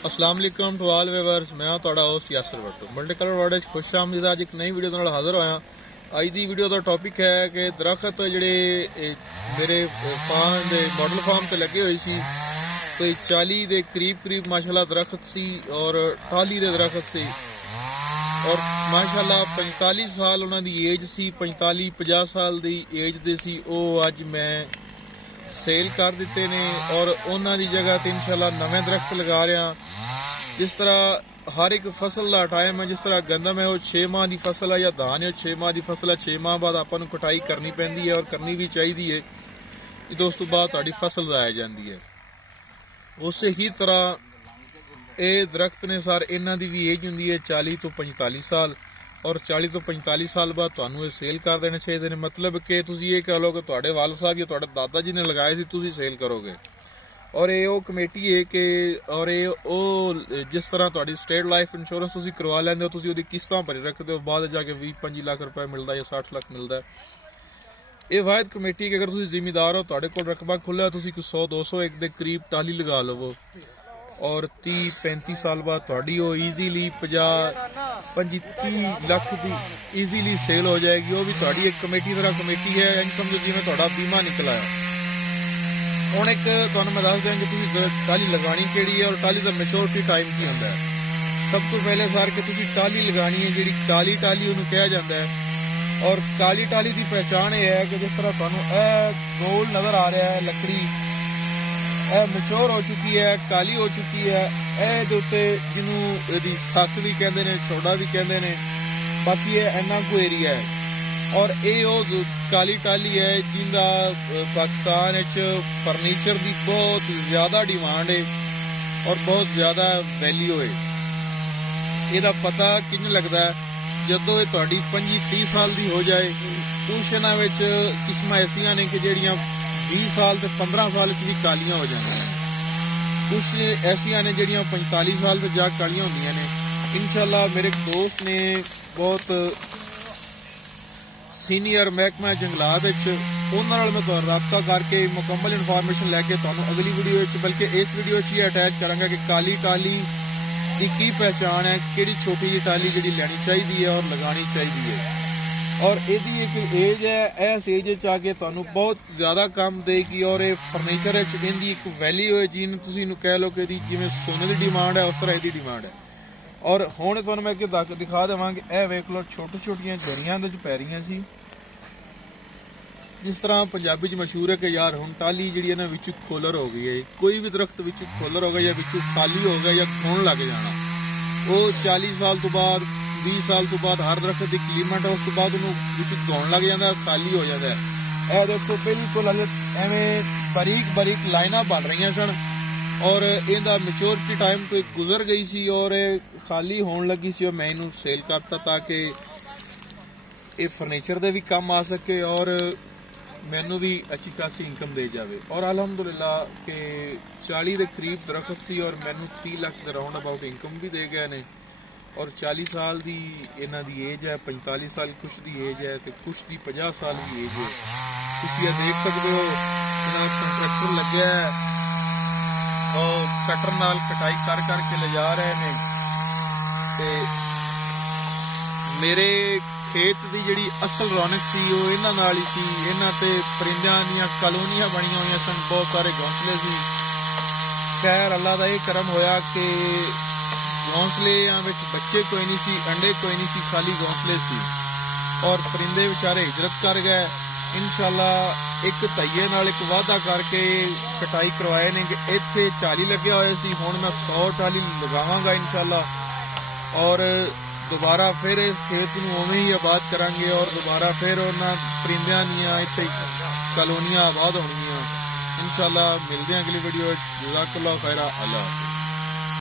अस्सलाम वालेकुम to all viewers. मैं ਤੁਹਾਡਾ host Yasser ਭੱਟੂ multi colour world ਵਿੱਚ ਖੁਸ਼ ਆਮਦੀਦ। ਅੱਜ ਇੱਕ ਨਈ ਵੀਡੀਓ ਨਾਲ ਹਾਜ਼ਰ ਹੋਇਆ। ਅੱਜ ਦੀ ਵੀਡੀਓ ਦਾ ਟੌਪਿਕ ਹੈ ਕਿ ਦਰਖਤ ਜਿਹੜੇ ਮੇਰੇ ਫਾਰਮ ਦੇ ਮਾਡਲ ਫਾਰਮ ਤੇ ਲੱਗੇ ਹੋਏ ਸੀ, ਕੋਈ 40 ਦੇ ਕਰੀਬ ਮਾਸ਼ਾਅੱਲਾ ਦਰਖਤ ਸੀ ਔਰ ਟਾਹਲੀ ਦੇ ਦਰਖਤ ਸੀ ਔਰ ਮਾਸ਼ਾਅੱਲਾ 45 ਸਾਲ ਉਹਨਾਂ ਦੀ ਏਜ ਸੀ, 45-50 ਸਾਲ ਦੀ ਏਜ ਦੇ ਸੀ। ਉਹ ਅੱਜ ਮੈਂ ਸੇਲ ਕਰ ਦਿੱਤੇ ਨੇ ਔਰ ਉਹਨਾਂ ਦੀ ਜਗ੍ਹਾ ਤੇ ਇਨਸ਼ਾਅੱਲਾ ਨਵੇਂ ਦਰਖਤ ਲਗਾ ਰਿਹਾ। जिस तरह हर एक फसल का टाइम है, जिस तरह गंदम है वो 6 माह की फसल है या धान है 6 माह की फसल है, 6 माह बाद आपको कटाई करनी पैंदी है और करनी भी चाहिए है। तो उस तो बाद तुहाडी फसल ज़ाया जाती है। उस ही तरह ये दरख्त ने सर इन्हां दी भी एज हुंदी है 40 तो 45 साल और 40 तो 45 साल बाद तुहानूं ये सेल कर देने चाहिए ने। मतलब कि तुसीं ये कह लो कि तुहाडे वाल साहब या तुहाडे दादा जी ने लगाए सी, तुसीं सेल करोगे। और ये कमेटी है कि और ये जिस तरह तुहाडी स्टेट लाइफ इंश्योरेंस तुसीं करवा लैंदे हो, तुसीं ओहदी किस्तां भरी रखदे हो, बाद जाके 20-25 लाख रुपए मिलदा या 60 लाख मिलदा है। ये वाहिद कमेटी कि अगर तुसीं जिमीदार हो, तुहाडे कोल रकबा खुल्ला, तुसीं 100-200 एक दे करीब टाली लगा लवो और 30-35 साल बाद तुहाडी वो ईजीली 50-30 लाख की ईजीली सेल हो जाएगी। वो भी तुहाडी एक कमेटी तरह कमेटी है, इंज समझो जिवें तुहाडा बीमा निकला है। ਹੁਣ ਇੱਕ ਤੁਹਾਨੂੰ मैं दस देंगे ਤੁਸੀਂ टाली लगानी ਕਿਹੜੀ है और टाली ਦਾ ਮੈਚੁਰਿਟੀ ਟਾਈਮ ਕੀ ਹੁੰਦਾ ਹੈ। ਸਭ ਤੋਂ ਪਹਿਲੇ ਸਰ ਕਿ ਤੁਸੀਂ टाली लगानी है, ਜਿਹੜੀ टाली ਉਹਨੂੰ ਕਿਹਾ ਜਾਂਦਾ ਹੈ। और टाली ਦੀ ਪਹਿਚਾਣ ਇਹ ਹੈ ਕਿ ਜਿਸ ਤਰ੍ਹਾਂ ਤੁਹਾਨੂੰ ਇਹ ਗੋਲ ਨਜ਼ਰ ਆ ਰਿਹਾ ਹੈ, ਲੱਕੜੀ ਇਹ ਮੈਚੁਰ ਹੋ ਚੁੱਕੀ ਹੈ, ਕਾਲੀ ਹੋ ਚੁੱਕੀ ਹੈ। ਇਹ ਦੇ ਉੱਤੇ ਜਿਹਨੂੰ ਇਹਦੀ ਸੱਤ ਵੀ ਕਹਿੰਦੇ ਨੇ, ਛੋੜਾ ਵੀ ਕਹਿੰਦੇ ਨੇ, ਬਾਕੀ ਇਹ ਇੰਨਾ ਕੁ ਏਰੀਆ ਹੈ। और ये काली टाली है जिंदा पाकिस्तान फर्नीचर की बहुत ज़्यादा डिमांड है और बहुत ज़्यादा वैल्यू है। इसका पता किंज लगता है जदों ये तुहाडी 25-30 साल की हो जाए। कुछ इन्हां विच किस्मां ऐसियां ने कि जिहड़ियां 20 साल ते 15 साल भी कालियां हो जांदियां। कुछ ऐसियां ने जिहड़ियां 45 साल ते जा कालियां होंदियां ने। इंशाअल्लाह मेरे एक दोस्त ने बहुत सीनियर महकमा जंगलात उन्हां नाल मैं राबता करके मुकम्मल इन्फॉर्मेशन लैके तुहानूं अगली वीडियो बल्कि इस वीडियो ही अटैच करांगा कि काली टाली की पहचान है, किहड़ी छोटी जी टाली जिहड़ी लैनी चाहिए और लगानी चाहिए। और इहदी एक एज है, इस एज आके तुहानूं बहुत ज़्यादा काम देगी और ये फर्नीचर इहदी एक वैल्यू है जिन्हें तुसीं कह लो कि जिवें सोने की डिमांड है उस तरह इहदी डिमांड है। और हुण तुहानूं मैं दिखा देवां कि यह वेख लो छोटी छोटियां जड़ियां दे पै रहीआं सी। जिस तरह पंजाबी च मशहूर है कि यार हुण टाली जिहड़ी है ना विचों खोलर हो गई है। कोई भी दरख्त विचों खोलर हो गया या विचों खाली हो गया या खोण लग जाना, वो 40 साल तो बाद 20 साल तो बाद हर दरख्त की लिमिट है, उस तो बाद उन्होंने विचों धोण लग जाता, खाली हो जाता है। यह देखो बिल्कुल एवें बारीक लाइनां बन रही सन और इहदा मैच्योरिटी टाइम तो गुजर गई सी और खाली होण लगी सी। मैं इनू सेल करता ताकि ये फर्नीचर दे भी काम आ सके और मैनू भी अच्छी खासी इनकम दे जाए। और अलहमदुलिल्लाह के 40 के करीब दरख्त सी और मैनू 30 लाख के राउंड अबाउट इनकम भी दे गए ने। और 40 साल की इन्हां दी एज है, 45 साल कुछ की एज है तो कुछ की 50 साल की एज है। तुसीं ये देख सकते हो इन्हां दा कंट्रैक्टर लग्या है और कटर नाल कटाई कर करके ले जा रहे हैं। ते मेरे खेत की जिहड़ी असल रौनक सी वो इन्हां नाल ही सी। इन्हां ते परिंदियां दीयां कॉलोनियां बणियां होईयां सन, बहुत सारे घोंसले सी। खैर अल्लाह दा ये करम होया कि घोंसलियां विच बच्चे कोई नहीं सी, अंडे कोई नहीं सी, खाली घोंसले सी और परिंदे बेचारे हिजरत कर गए। इंशाअल्लाह एक तईये नाल एक वादा करके कटाई करवाए ने कि इत्थे 40 लगे हुए सी, हुण मैं 100 टाली लगावांगा इंशाअल्लाह। और दोबारा फिर इस खेत में उवें ही आबाद करांगे और दोबारा फिर उन्हां परिंदियां दीयां इत्थे कॉलोनियां आबाद होणगीआं इंशाअल्लाह। मिलदे हैं अगली वीडियो। जज़ाकल्लाह खैरा। अल्लाह हाफ़िज़।